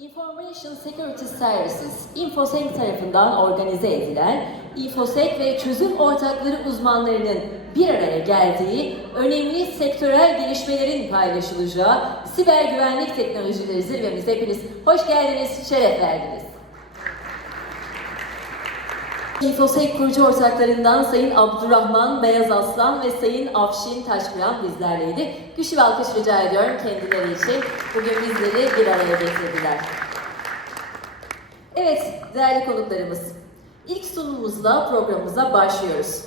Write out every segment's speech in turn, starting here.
Information Security Services, InfoSec tarafından organize edilen InfoSec ve çözüm ortakları uzmanlarının bir araya geldiği önemli sektörel gelişmelerin paylaşılacağı siber güvenlik teknolojileri zirvemize hepiniz hoş geldiniz, şeref verdiniz. İnfosek kurucu ortaklarından Sayın Abdurrahman Beyaz Aslan ve Sayın Afşin Taşkıran bizlerleydi. Güçlü bir alkış rica ediyorum kendileri için. Bugün bizleri bir araya getirdiler. Evet değerli konuklarımız, ilk sunumumuzla programımıza başlıyoruz.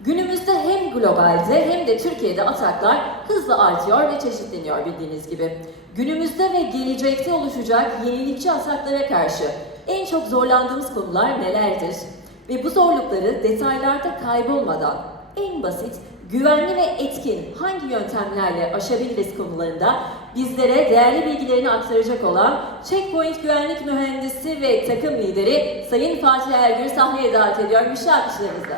Günümüzde hem globalde hem de Türkiye'de ataklar hızla artıyor ve çeşitleniyor bildiğiniz gibi. Günümüzde ve gelecekte oluşacak yenilikçi ataklara karşı en çok zorlandığımız konular nelerdir? Ve bu zorlukları detaylarda kaybolmadan en basit, güvenli ve etkin hangi yöntemlerle aşabiliriz konularında bizlere değerli bilgilerini aktaracak olan Checkpoint Güvenlik Mühendisi ve takım lideri Sayın Fatih Ergür sahneye davet ediyorum. Güçlü alkışlarınızla.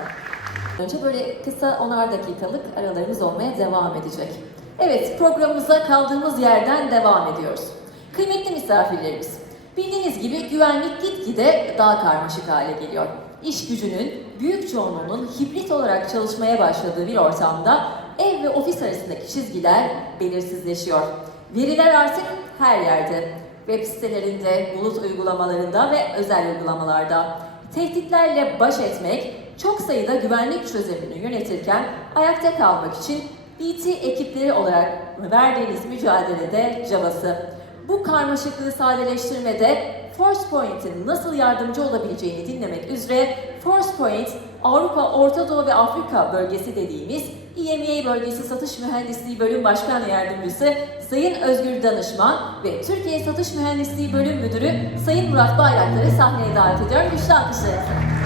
Önce böyle kısa 10'ar dakikalık aralarımız olmaya devam edecek. Evet, programımıza kaldığımız yerden devam ediyoruz. Kıymetli misafirlerimiz, bildiğiniz gibi güvenlik gitgide daha karmaşık hale geliyor. İş gücünün büyük çoğunluğunun hibrit olarak çalışmaya başladığı bir ortamda ev ve ofis arasındaki çizgiler belirsizleşiyor. Veriler artık her yerde. Web sitelerinde, bulut uygulamalarında ve özel uygulamalarda. Tehditlerle baş etmek, çok sayıda güvenlik çözümünü yönetirken ayakta kalmak için BT ekipleri olarak verdiğiniz mücadelede cabası. Bu karmaşıklığı sadeleştirmede ForcePoint'in nasıl yardımcı olabileceğini dinlemek üzere ForcePoint Avrupa, Orta Doğu ve Afrika bölgesi dediğimiz EMEA bölgesi satış mühendisliği bölüm başkan yardımcısı Sayın Özgür Danışman ve Türkiye Satış Mühendisliği bölüm müdürü Sayın Murat Bayraktar'ı sahneye davet ediyorum. Güçlü alkışlarınızla.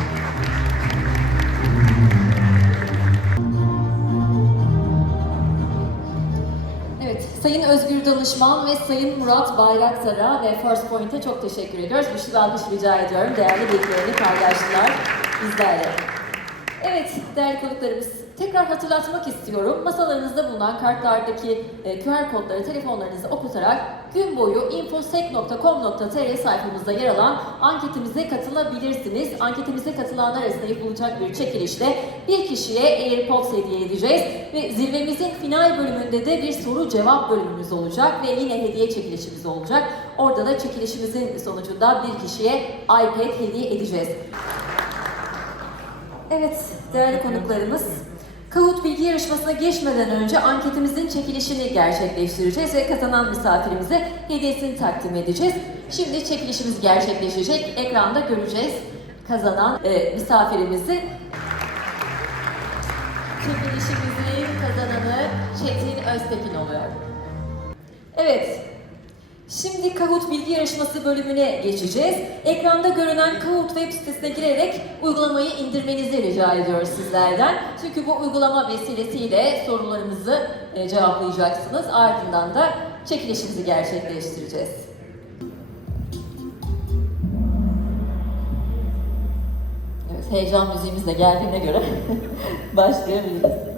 Sayın Özgür Danışman ve Sayın Murat Bayraktar'a ve First Point'e çok teşekkür ediyoruz. Güçlü bir alkış rica ediyorum. Değerli bilgilerini paylaştılar bizlerle. Evet, değerli konuklarımız, tekrar hatırlatmak istiyorum. Masalarınızda bulunan kartlardaki e, QR kodları telefonlarınızı okutarak gün boyu infosec.com.tr sayfamızda yer alan anketimize katılabilirsiniz. Anketimize katılanlar arasında yapılacak bir çekilişte bir kişiye AirPods hediye edeceğiz ve zirvemizin final bölümünde de bir soru cevap bölümümüz olacak ve yine hediye çekilişimiz olacak. Orada da çekilişimizin sonucunda bir kişiye iPad hediye edeceğiz. Evet, değerli konuklarımız, Kahoot bilgi yarışmasına geçmeden önce anketimizin çekilişini gerçekleştireceğiz ve kazanan misafirimize hediyesini takdim edeceğiz. Şimdi çekilişimiz gerçekleşecek. Ekranda göreceğiz kazanan e, misafirimizi. Çekilişimizin kazananı Çetin Öztekin oluyor. Evet, Kahoot bilgi yarışması bölümüne geçeceğiz. Ekranda görünen Kahoot web sitesine girerek uygulamayı indirmenizi rica ediyoruz sizlerden. Çünkü bu uygulama vesilesiyle sorularınızı e, cevaplayacaksınız. Ardından da çekilişimizi gerçekleştireceğiz. Evet, heyecan müziğimiz de geldiğine göre başlayabiliriz.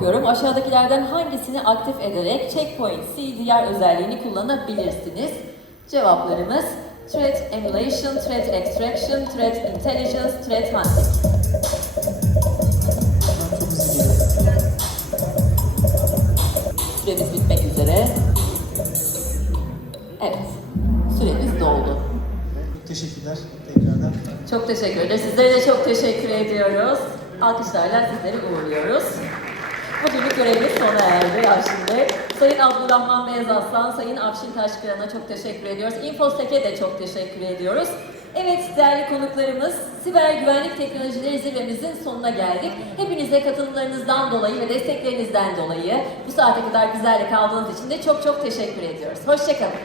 Okuyorum. Aşağıdakilerden hangisini aktif ederek Checkpoint CDR özelliğini kullanabilirsiniz? Cevaplarımız Threat Emulation, Threat Extraction, Threat Intelligence, Threat Hunting. Süremiz bitmek üzere. Evet, süremiz doldu. Teşekkürler tekrardan. Çok teşekkür ederiz. Sizlere de çok teşekkür ediyoruz. Alkışlarla sizleri uğurluyoruz. Bugünlük görevimiz sona erdi şimdi. Sayın Abdurrahman Beyaz Aslan, Sayın Afşin Taşkıran'a çok teşekkür ediyoruz. Infosek'e de çok teşekkür ediyoruz. Evet değerli konuklarımız, siber güvenlik teknolojileri zirvemizin sonuna geldik. Hepinize katılımlarınızdan dolayı ve desteklerinizden dolayı bu saate kadar bizlerle kaldığınız için de çok çok teşekkür ediyoruz. Hoşçakalın.